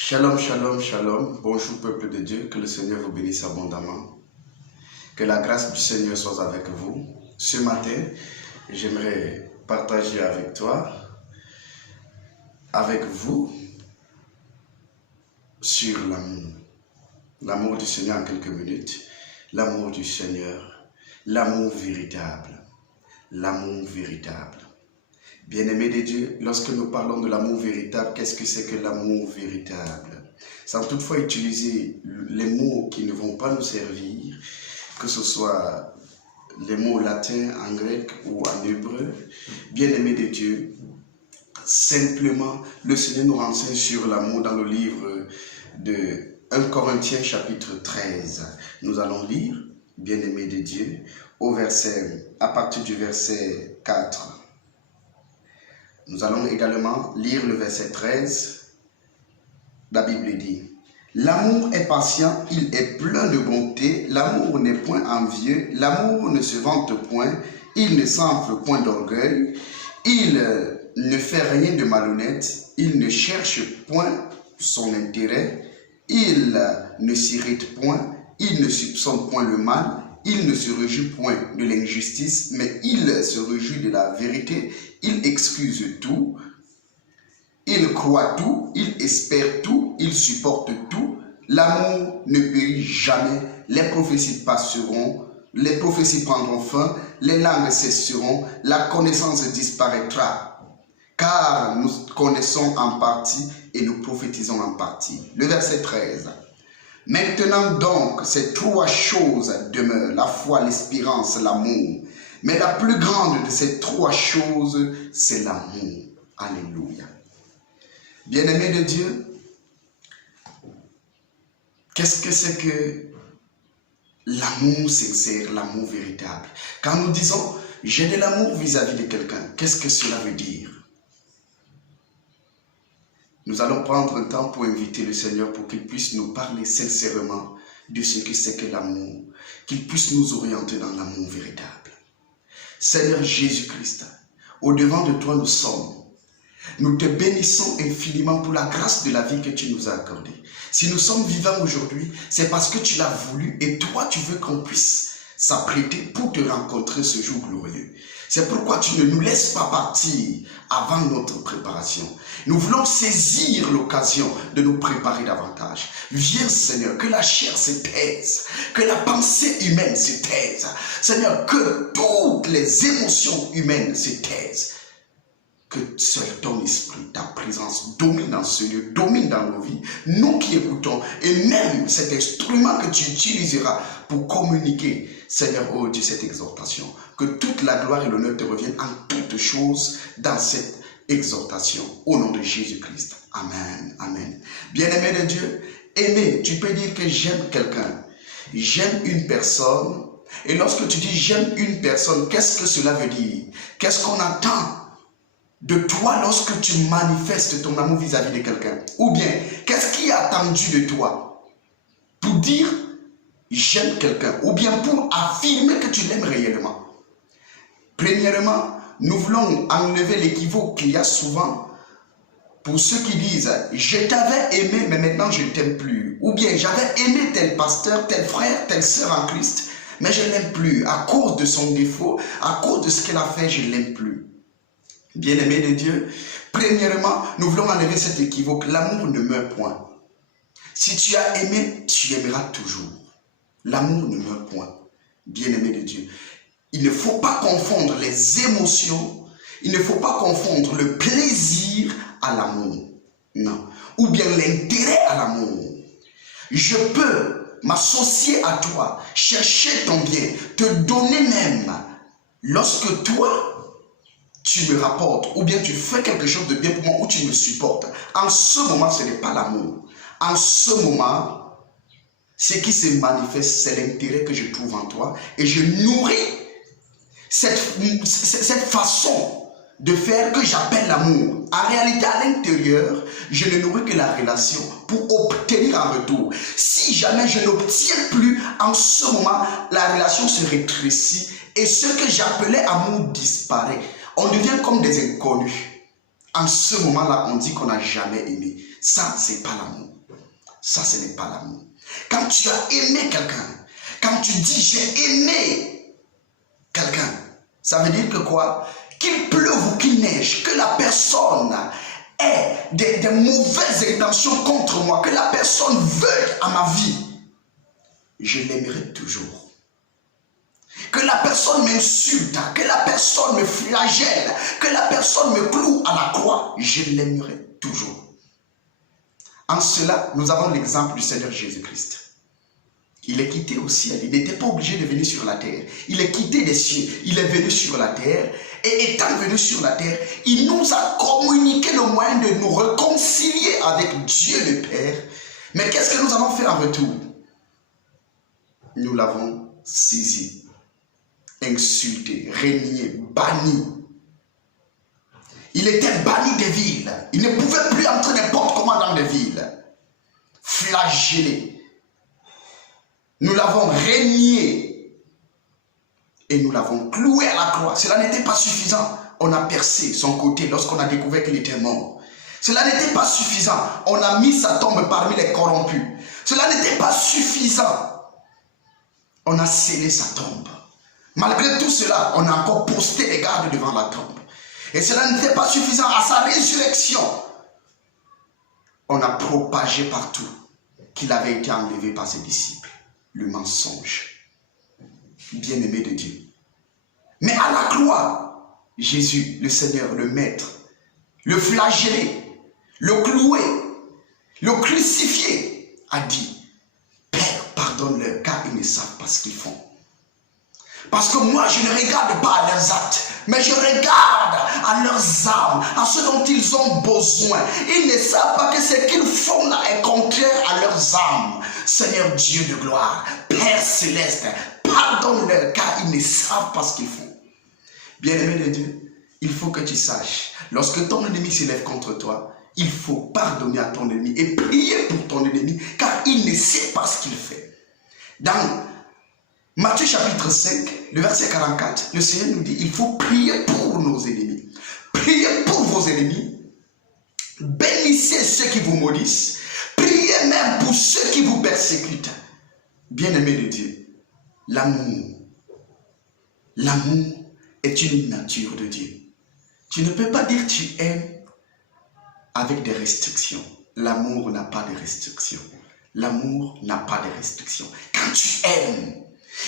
Shalom, shalom, shalom. Bonjour peuple de Dieu, que le Seigneur vous bénisse abondamment. Que la grâce du Seigneur soit avec vous. Ce matin, j'aimerais partager avec vous, sur l'amour. L'amour du Seigneur en quelques minutes. L'amour du Seigneur. L'amour véritable. L'amour véritable. Bien-aimés de Dieu, lorsque nous parlons de l'amour véritable, qu'est-ce que c'est que l'amour véritable? Sans toutefois utiliser les mots qui ne vont pas nous servir, que ce soit les mots latins, en grec ou en hébreu, bien-aimés de Dieu, simplement, le Seigneur nous renseigne sur l'amour dans le livre de 1 Corinthiens chapitre 13. Nous allons lire, bien-aimés de Dieu, à partir du verset 4. Nous allons également lire le verset 13. La Bible dit: l'amour est patient, il est plein de bonté, l'amour n'est point envieux, l'amour ne se vante point, il ne s'enfle point d'orgueil, il ne fait rien de malhonnête, il ne cherche point son intérêt, il ne s'irrite point, il ne soupçonne point le mal, il ne se réjouit point de l'injustice, mais il se réjouit de la vérité, il excuse tout, il croit tout, il espère tout, il supporte tout. L'amour ne périt jamais, les prophéties passeront, les prophéties prendront fin, les langues cesseront, la connaissance disparaîtra. Car nous connaissons en partie et nous prophétisons en partie. Le verset 13. Maintenant donc, ces trois choses demeurent, la foi, l'espérance, l'amour. Mais la plus grande de ces trois choses, c'est l'amour. Alléluia. Bien-aimés de Dieu, qu'est-ce que c'est que l'amour sincère, l'amour véritable? Quand nous disons « j'ai de l'amour vis-à-vis de quelqu'un », qu'est-ce que cela veut dire? Nous allons prendre un temps pour inviter le Seigneur pour qu'il puisse nous parler sincèrement de ce que c'est que l'amour, qu'il puisse nous orienter dans l'amour véritable. Seigneur Jésus-Christ, au-devant de toi nous sommes. Nous te bénissons infiniment pour la grâce de la vie que tu nous as accordée. Si nous sommes vivants aujourd'hui, c'est parce que tu l'as voulu et toi tu veux qu'on puisse s'apprêter pour te rencontrer ce jour glorieux. C'est pourquoi tu ne nous laisses pas partir avant notre préparation. Nous voulons saisir l'occasion de nous préparer davantage. Viens Seigneur, que la chair se taise, que la pensée humaine se taise. Seigneur, que toutes les émotions humaines se taisent. Que seul ton esprit, ta présence domine dans ce lieu, domine dans nos vies, nous qui écoutons, et même cet instrument que tu utiliseras pour communiquer, Seigneur, oh Dieu, cette exhortation. Que toute la gloire et l'honneur te reviennent en toutes choses dans cette exhortation. Au nom de Jésus-Christ. Amen. Amen. Bien-aimé de Dieu, aimer, tu peux dire que j'aime quelqu'un. J'aime une personne. Et lorsque tu dis j'aime une personne, qu'est-ce que cela veut dire? Qu'est-ce qu'on attend de toi lorsque tu manifestes ton amour vis-à-vis de quelqu'un? Ou bien, qu'est-ce qui est attendu de toi pour dire j'aime quelqu'un? Ou bien pour affirmer que tu l'aimes réellement? Premièrement, nous voulons enlever l'équivoque qu'il y a souvent pour ceux qui disent je t'avais aimé mais maintenant je ne t'aime plus. Ou bien j'avais aimé tel pasteur, tel frère, telle sœur en Christ, mais je ne l'aime plus. À cause de son défaut, à cause de ce qu'elle a fait, je ne l'aime plus. Bien-aimés de Dieu, premièrement, nous voulons enlever cet équivoque. L'amour ne meurt point. Si tu as aimé, tu aimeras toujours. L'amour ne meurt point. Bien-aimés de Dieu, il ne faut pas confondre les émotions, il ne faut pas confondre le plaisir à l'amour. Non. Ou bien l'intérêt à l'amour. Je peux m'associer à toi, chercher ton bien, te donner même, lorsque toi, tu me rapportes, ou bien tu fais quelque chose de bien pour moi, ou tu me supportes. En ce moment, ce n'est pas l'amour. En ce moment, ce qui se manifeste, c'est l'intérêt que je trouve en toi. Et je nourris cette façon de faire que j'appelle l'amour. En réalité, à l'intérieur, je ne nourris que la relation pour obtenir un retour. Si jamais je n'obtiens plus, en ce moment, la relation se rétrécit et ce que j'appelais amour disparaît. On devient comme des inconnus. En ce moment-là, on dit qu'on n'a jamais aimé. Ça, c'est pas l'amour. Ça, ce n'est pas l'amour. Quand tu as aimé quelqu'un, quand tu dis j'ai aimé quelqu'un, ça veut dire que quoi? Qu'il pleuve ou qu'il neige, que la personne ait des mauvaises intentions contre moi, que la personne veuille à ma vie, je l'aimerai toujours. Que la personne m'insulte, que la personne me flagelle, que la personne me cloue à la croix, je l'aimerai toujours. En cela, nous avons l'exemple du Seigneur Jésus-Christ. Il est quitté au ciel, il n'était pas obligé de venir sur la terre. Il est quitté des cieux, il est venu sur la terre. Et étant venu sur la terre, il nous a communiqué le moyen de nous réconcilier avec Dieu le Père. Mais qu'est-ce que nous avons fait en retour? Nous l'avons saisi, insulté, régné, banni. Il était banni des villes. Il ne pouvait plus entrer n'importe comment dans des villes. Flagellé. Nous l'avons régné et nous l'avons cloué à la croix. Cela n'était pas suffisant. On a percé son côté lorsqu'on a découvert qu'il était mort. Cela n'était pas suffisant. On a mis sa tombe parmi les corrompus. Cela n'était pas suffisant. On a scellé sa tombe. Malgré tout cela, on a encore posté les gardes devant la tombe. Et cela n'était pas suffisant. À sa résurrection, on a propagé partout qu'il avait été enlevé par ses disciples. Le mensonge. Bien-aimé de Dieu. Mais à la croix, Jésus, le Seigneur, le Maître, le flagellé, le cloué, le crucifié, a dit, Père, pardonne-leur, car ils ne savent pas ce qu'ils font. Parce que moi, je ne regarde pas à leurs actes, mais je regarde à leurs âmes, à ce dont ils ont besoin. Ils ne savent pas que ce qu'ils font là est contraire à leurs âmes. Seigneur Dieu de gloire, Père céleste, pardonne-leur car ils ne savent pas ce qu'ils font. Bien-aimé de Dieu, il faut que tu saches, lorsque ton ennemi s'élève contre toi, il faut pardonner à ton ennemi et prier pour ton ennemi car il ne sait pas ce qu'il fait. Dans Matthieu chapitre 5, le verset 44, le Seigneur nous dit, il faut prier pour nos ennemis. Priez pour vos ennemis. Bénissez ceux qui vous maudissent. Priez même pour ceux qui vous persécutent. Bien-aimé de Dieu, l'amour est une nature de Dieu. Tu ne peux pas dire que tu aimes avec des restrictions. L'amour n'a pas de restrictions. L'amour n'a pas de restrictions. Quand tu aimes,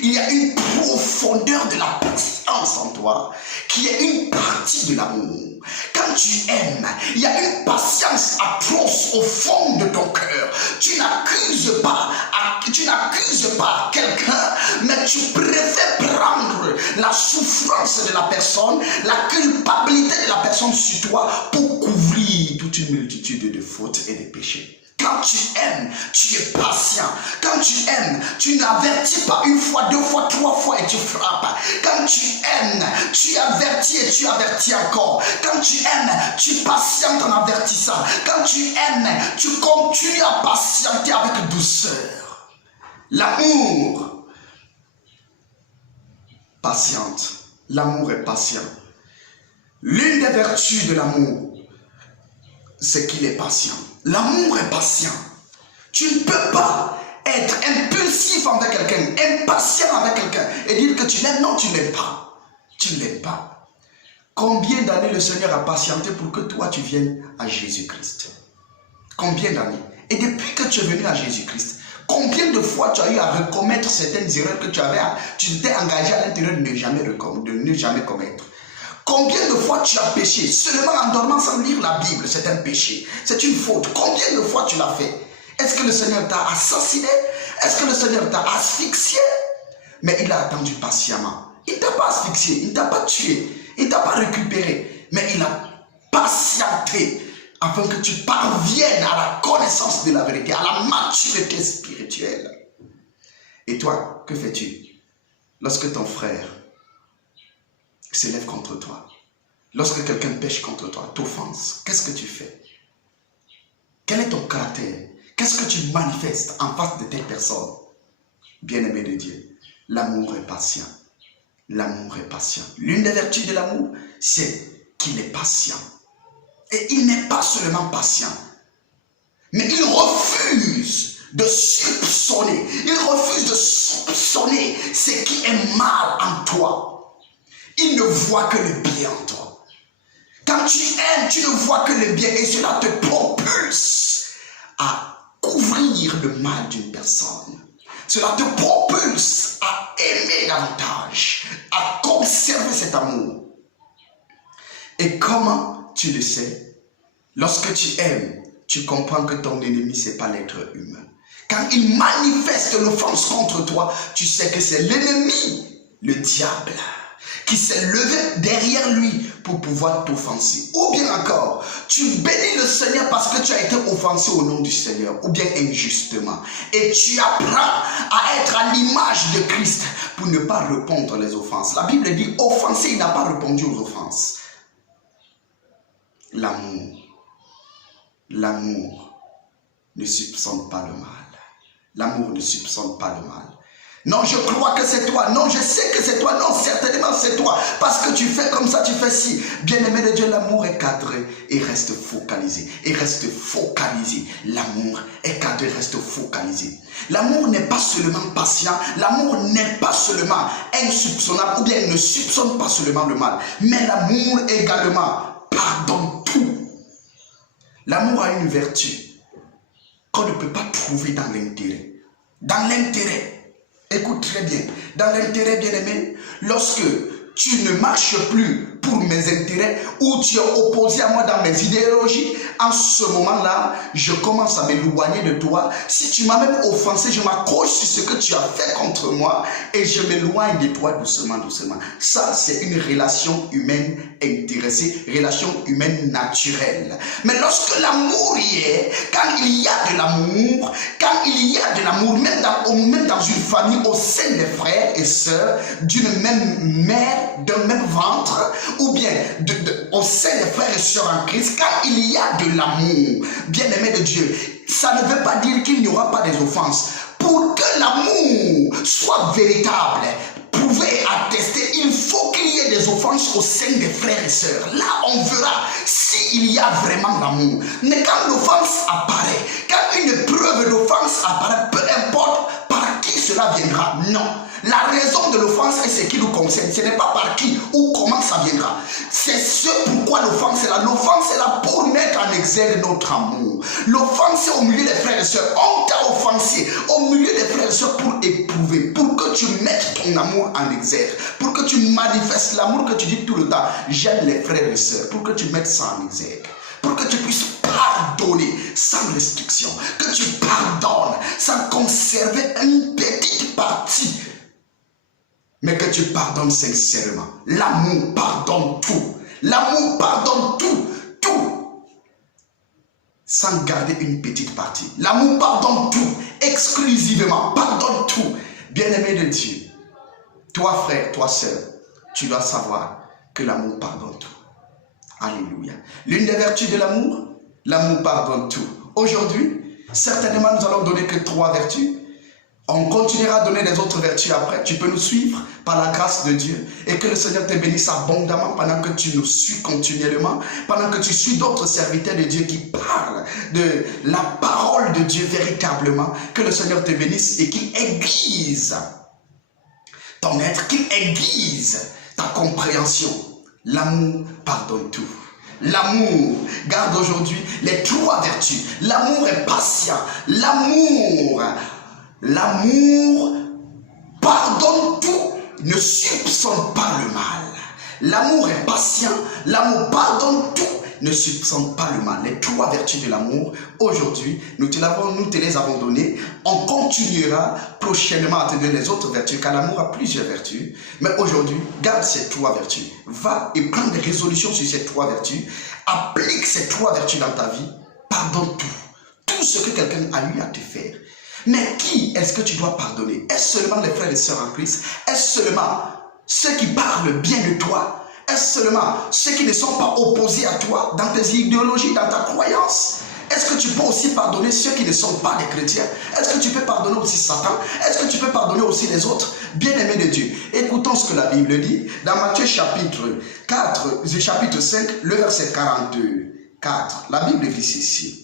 il y a une profondeur de la patience en toi qui est une partie de l'amour. Quand tu aimes, il y a une patience atroce au fond de ton cœur. Tu n'accuses pas quelqu'un, mais tu préfères prendre la souffrance de la personne, la culpabilité de la personne sur toi pour couvrir toute une multitude de fautes et de péchés. Quand tu aimes, tu es patient. Quand tu aimes, tu n'avertis pas une fois, deux fois, trois fois et tu frappes. Quand tu aimes, tu avertis et tu avertis encore. Quand tu aimes, tu patientes en avertissant. Quand tu aimes, tu continues à patienter avec douceur. L'amour patiente. L'amour est patient. L'une des vertus de l'amour, c'est qu'il est patient. L'amour est patient. Tu ne peux pas être impulsif envers quelqu'un, impatient avec quelqu'un et dire que tu l'aimes. Non, tu ne l'aimes pas. Tu ne l'aimes pas. Combien d'années le Seigneur a patienté pour que toi tu viennes à Jésus-Christ? Combien d'années? Et depuis que tu es venu à Jésus-Christ, combien de fois tu as eu à recommettre certaines erreurs que tu t'es engagé à l'intérieur de ne jamais commettre? Combien de fois tu as péché? Seulement en dormant sans lire la Bible, c'est un péché. C'est une faute. Combien de fois tu l'as fait? Est-ce que le Seigneur t'a assassiné? Est-ce que le Seigneur t'a asphyxié? Mais il a attendu patiemment. Il ne t'a pas asphyxié, il ne t'a pas tué, il ne t'a pas récupéré. Mais il a patienté afin que tu parviennes à la connaissance de la vérité, à la maturité spirituelle. Et toi, que fais-tu lorsque ton frère s'élève contre toi? Lorsque quelqu'un pêche contre toi, t'offense, qu'est-ce que tu fais? Quel est ton caractère? Qu'est-ce que tu manifestes en face de telle personne? Bien-aimé de Dieu, l'amour est patient. L'amour est patient. L'une des vertus de l'amour, c'est qu'il est patient. Et il n'est pas seulement patient, de soupçonner. Il refuse de soupçonner ce qui est mal en toi. Il ne voit que le bien en toi. Quand tu aimes, tu ne vois que le bien et cela te propulse à couvrir le mal d'une personne. Cela te propulse à aimer davantage, à conserver cet amour. Et comment tu le sais? Lorsque tu aimes, tu comprends que ton ennemi, ce n'est pas l'être humain. Quand il manifeste l'offense contre toi, tu sais que c'est l'ennemi, le diable, qui s'est levé derrière lui pour pouvoir t'offenser. Ou bien encore, tu bénis le Seigneur parce que tu as été offensé au nom du Seigneur, ou bien injustement. Et tu apprends à être à l'image de Christ pour ne pas répondre les offenses. La Bible dit, offensé, il n'a pas répondu aux offenses. L'amour ne soupçonne pas le mal. L'amour ne soupçonne pas le mal. Non, je crois que c'est toi. Non, je sais que c'est toi. Non, certainement c'est toi. Parce que tu fais comme ça, tu fais ci. Bien-aimé de Dieu, l'amour est cadré et reste focalisé. Et reste focalisé. L'amour est cadré, reste focalisé. L'amour n'est pas seulement patient. L'amour n'est pas seulement insoupçonnable. Ou bien il ne soupçonne pas seulement le mal. Mais l'amour également pardonne tout. L'amour a une vertu qu'on ne peut pas trouver dans l'intérêt. Dans l'intérêt. Écoute très bien. Dans l'intérêt, bien-aimé, lorsque tu ne marches plus pour mes intérêts ou tu es opposé à moi dans mes idéologies, en ce moment-là, je commence à m'éloigner de toi. Si tu m'as même offensé, je m'accroche sur ce que tu as fait contre moi et je m'éloigne de toi doucement, doucement. Ça, c'est une relation humaine intéressée, relation humaine naturelle. Mais lorsque l'amour y est, quand il y a de l'amour, même dans une famille, au sein des frères et sœurs, d'une même mère, d'un même ventre, ou bien au sein des frères et sœurs en Christ, quand il y a de l'amour, bien-aimé de Dieu, ça ne veut pas dire qu'il n'y aura pas des offenses. Pour que l'amour soit véritable, pouvez attester, il faut qu'il y ait des offenses au sein des frères et sœurs. Là, on verra s'il y a vraiment l'amour. Mais quand l'offense apparaît, quand une preuve d'offense apparaît, peu importe par qui cela viendra, non. La raison de l'offense est ce qui nous concerne. Ce n'est pas par qui ou comment ça viendra. C'est ce pourquoi l'offense est là. L'offense est là pour mettre en exergue notre amour. L'offense est au milieu des frères et sœurs. On t'a offensé au milieu des frères et sœurs pour éprouver, pour que tu mettes ton amour en exergue, pour que tu manifestes l'amour que tu dis tout le temps. J'aime les frères et sœurs, pour que tu mettes ça en exergue. Pour que tu puisses pardonner sans restriction. Que tu pardonnes sans conserver une petite partie. Mais que tu pardonnes sincèrement. L'amour pardonne tout. L'amour pardonne tout. Tout. Sans garder une petite partie. L'amour pardonne tout. Exclusivement. Pardonne tout. Bien-aimé de Dieu. Toi frère, toi sœur. Tu dois savoir que l'amour pardonne tout. Alléluia. L'une des vertus de l'amour, l'amour pardonne tout. Aujourd'hui, certainement nous allons donner que 3 vertus. On continuera à donner les autres vertus après. Tu peux nous suivre par la grâce de Dieu. Et que le Seigneur te bénisse abondamment pendant que tu nous suis continuellement. Pendant que tu suis d'autres serviteurs de Dieu qui parlent de la parole de Dieu véritablement. Que le Seigneur te bénisse et qu'il aiguise ton être, qu'il aiguise ta compréhension. L'amour pardonne tout. L'amour, garde aujourd'hui les 3 vertus. L'amour est patient. L'amour pardonne tout, ne soupçonne pas le mal. L'amour est patient, l'amour pardonne tout, ne soupçonne pas le mal. Les 3 vertus de l'amour, aujourd'hui, nous te les avons données. On continuera prochainement à te donner les autres vertus, car l'amour a plusieurs vertus. Mais aujourd'hui, garde ces 3 vertus. Va et prends des résolutions sur ces 3 vertus. Applique ces 3 vertus dans ta vie. Pardonne tout. Tout ce que quelqu'un a eu à te faire. Mais qui est-ce que tu dois pardonner? Est-ce seulement les frères et sœurs en Christ? Est-ce seulement ceux qui parlent bien de toi? Est-ce seulement ceux qui ne sont pas opposés à toi dans tes idéologies, dans ta croyance? Est-ce que tu peux aussi pardonner ceux qui ne sont pas des chrétiens? Est-ce que tu peux pardonner aussi Satan? Est-ce que tu peux pardonner aussi les autres? Bien-aimés de Dieu, écoutons ce que la Bible dit dans Matthieu chapitre 4, chapitre 5, le verset 42. 4. La Bible dit ceci.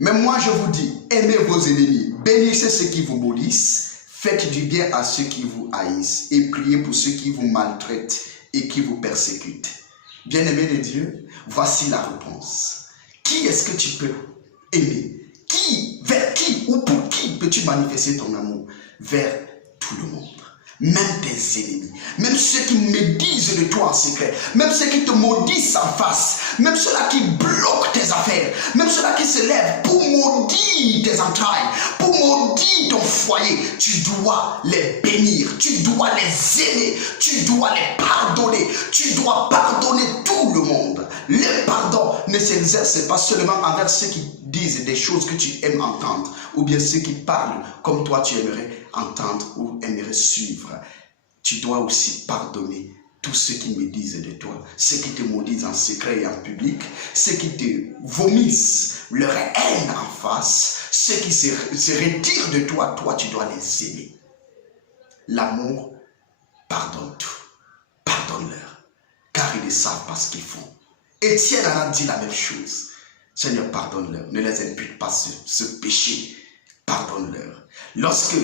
Mais moi je vous dis, aimez vos ennemis, bénissez ceux qui vous maudissent, faites du bien à ceux qui vous haïssent et priez pour ceux qui vous maltraitent et qui vous persécutent. Bien-aimé de Dieu, voici la réponse. Qui est-ce que tu peux aimer? Vers qui ou pour qui peux-tu manifester ton amour? Vers tout le monde. Même tes ennemis, même ceux qui médisent de toi en secret, même ceux qui te maudissent en face, même ceux-là qui bloquent tes affaires, même ceux-là qui se lèvent pour maudire tes entrailles, pour maudire ton foyer, tu dois les bénir, tu dois les aimer, tu dois les pardonner, tu dois pardonner tout le monde. Le pardon ne s'exerce pas seulement envers ceux qui disent des choses que tu aimes entendre, ou bien ceux qui parlent comme toi tu aimerais entendre ou aimerais suivre. Tu dois aussi pardonner tous ceux qui médisent de toi, ceux qui te maudissent en secret et en public, ceux qui te vomissent leur haine en face, ceux qui se retirent de toi, toi tu dois les aimer. L'amour pardonne tout, pardonne-leur, car ils ne savent pas ce qu'ils font. Étienne en a dit la même chose. Seigneur, pardonne-leur, ne les impute pas ce péché, pardonne-leur. Lorsque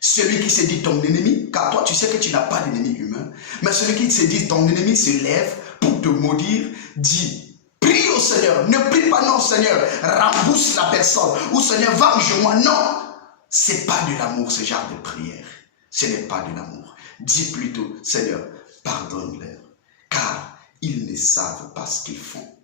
celui qui se dit ton ennemi, car toi tu sais que tu n'as pas d'ennemi humain, mais celui qui se dit ton ennemi se lève pour te maudire, dit, prie au Seigneur, ne prie pas non Seigneur, rembourse la personne, ou Seigneur, venge-moi, non. Ce n'est pas de l'amour ce genre de prière, ce n'est pas de l'amour. Dis plutôt, Seigneur, pardonne-leur, car ils ne savent pas ce qu'ils font.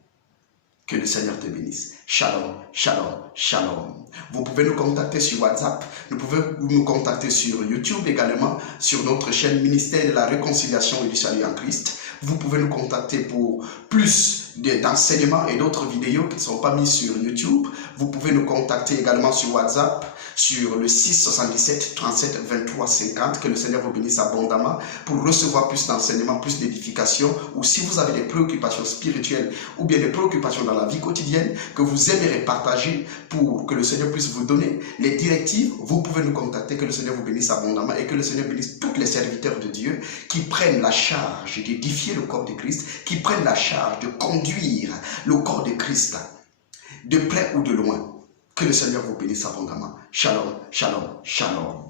Que le Seigneur te bénisse. Shalom, shalom, shalom. Vous pouvez nous contacter sur WhatsApp. Vous pouvez nous contacter sur YouTube également, sur notre chaîne Ministère de la Réconciliation et du Salut en Christ. Vous pouvez nous contacter pour plus d'enseignements et d'autres vidéos qui ne sont pas mises sur YouTube. Vous pouvez nous contacter également sur WhatsApp, sur le 6 77 37 23 50. Que le Seigneur vous bénisse abondamment pour recevoir plus d'enseignements, plus d'édification. Ou si vous avez des préoccupations spirituelles ou bien des préoccupations dans la vie quotidienne que vous aimeriez partager pour que le Seigneur puisse vous donner les directives, vous pouvez nous contacter. Que le Seigneur vous bénisse abondamment et que le Seigneur bénisse tous les serviteurs de Dieu qui prennent la charge d'édifier le corps de Christ, qui prennent la charge de conduire le corps de Christ de près ou de loin. Que le Seigneur vous bénisse abondamment. Shalom, shalom, shalom.